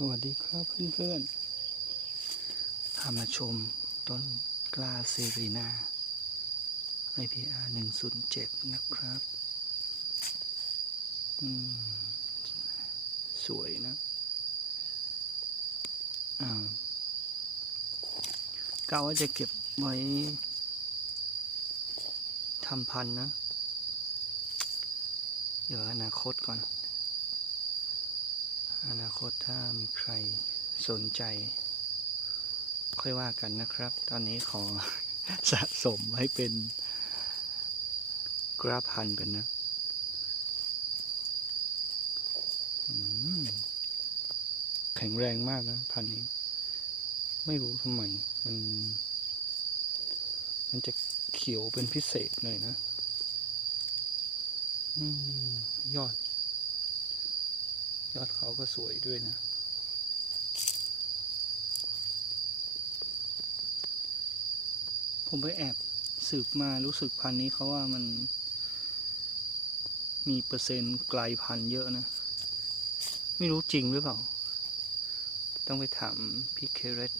สวัสดีครับเพื่อนๆพามาชมต้นกล้าเซรีนา IPR 107 นะครับ อืม สวยนะอ่ากะว่าจะเก็บไว้ทำพันนะ เดี๋ยวอนาคตก่อน อนาคตถ้ามีใครสนใจ ค่อยว่ากันนะครับ ตอนนี้ขอสะสมไว้เป็นกราฟพันกันนะแข็งแรงมากนะ พันนี้ ไม่รู้ทำไมมัน มันจะเขียวเป็นพิเศษหน่อยนะ อืม ยอด ยอดเขาก็สวยด้วยนะ ผมไปแอบสืบมารู้สึกพันนี้เขาว่ามัน มีเปอร์เซ็นต์ไกลพันเยอะนะ ไม่รู้จริงหรือเปล่า ต้องไปถามพี่เคเรต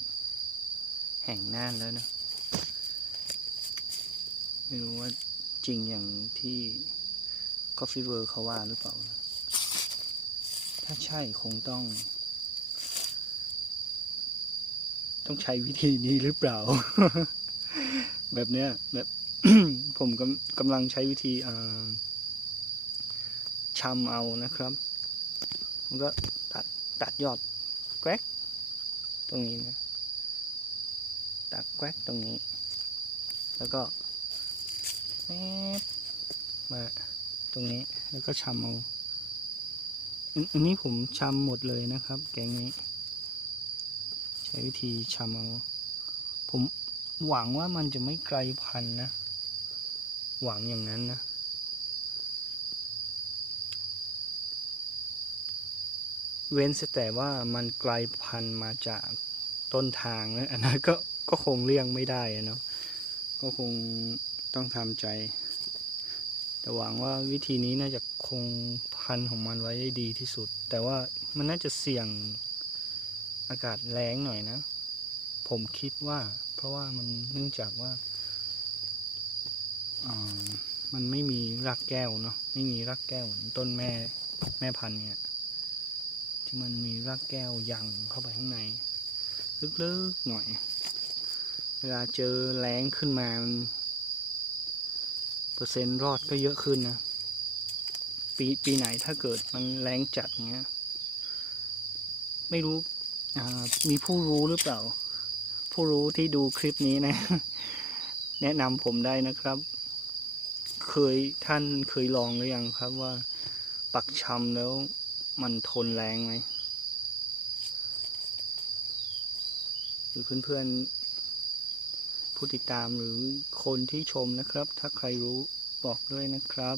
แห่งน่านแล้วนะ ไม่รู้ว่าจริงอย่างที่กอฟฟี่เวอร์เขาว่าหรือเปล่านะ ถ้าใช่คงต้อง ต้องใช้วิธีนี้หรือเปล่า แบบเนี้ยแบบผมกำกำลังใช้วิธีอ่าชำเอานะครับมันก็ตัดตัดยอดแกวกตรงนี้นะตัดแกวกตรงนี้ แล้วก็แมมาตรงนี้แล้วก็ชำเอา อันนี้ผมชำหมดเลยนะครับ แกงนี้ ใช้วิธีชำเอา ผมหวังว่ามันจะไม่ไกลพันนะ หวังอย่างนั้นนะเว้นแต่ว่ามันไกลพันมาจากต้นทางนะอันนั้นก็ก็คงเลี่ยงไม่ได้นะก็คงต้องทำใจ แต่หวังว่าวิธีนี้น่าจะคงพันธุ์ของมันไว้ได้ดีที่สุด แต่ว่ามันน่าจะเสี่ยงอากาศแรงหน่อยนะ ผมคิดว่า เพราะว่ามันเนื่องจากว่ามันไม่มีรากแก้วเนาะไม่มีรากแก้วต้นแม่แม่พันธุ์เนี่ย ที่มันมีรากแก้วยังเข้าไปข้างใน ลึกๆหน่อย เวลาเจอแรงขึ้นมามัน เปอร์เซ็นต์รอดก็เยอะขึ้นนะ ปีปีไหนถ้าเกิดมันแรงจัดเงี้ย ไม่รู้มีผู้รู้หรือเปล่า ผู้รู้ที่ดูคลิปนี้นะ แนะนำผมได้นะครับ เคยท่านเคยลองหรือยังครับว่า ปักชำแล้วมันทนแรงไหมหรือเพื่อนๆ ผู้ติดตามหรือคนที่ชมนะครับ ถ้าใครรู้บอกด้วยนะครับ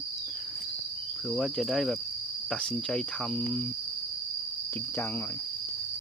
เผื่อว่าจะได้แบบตัดสินใจทำจริงจังหน่อย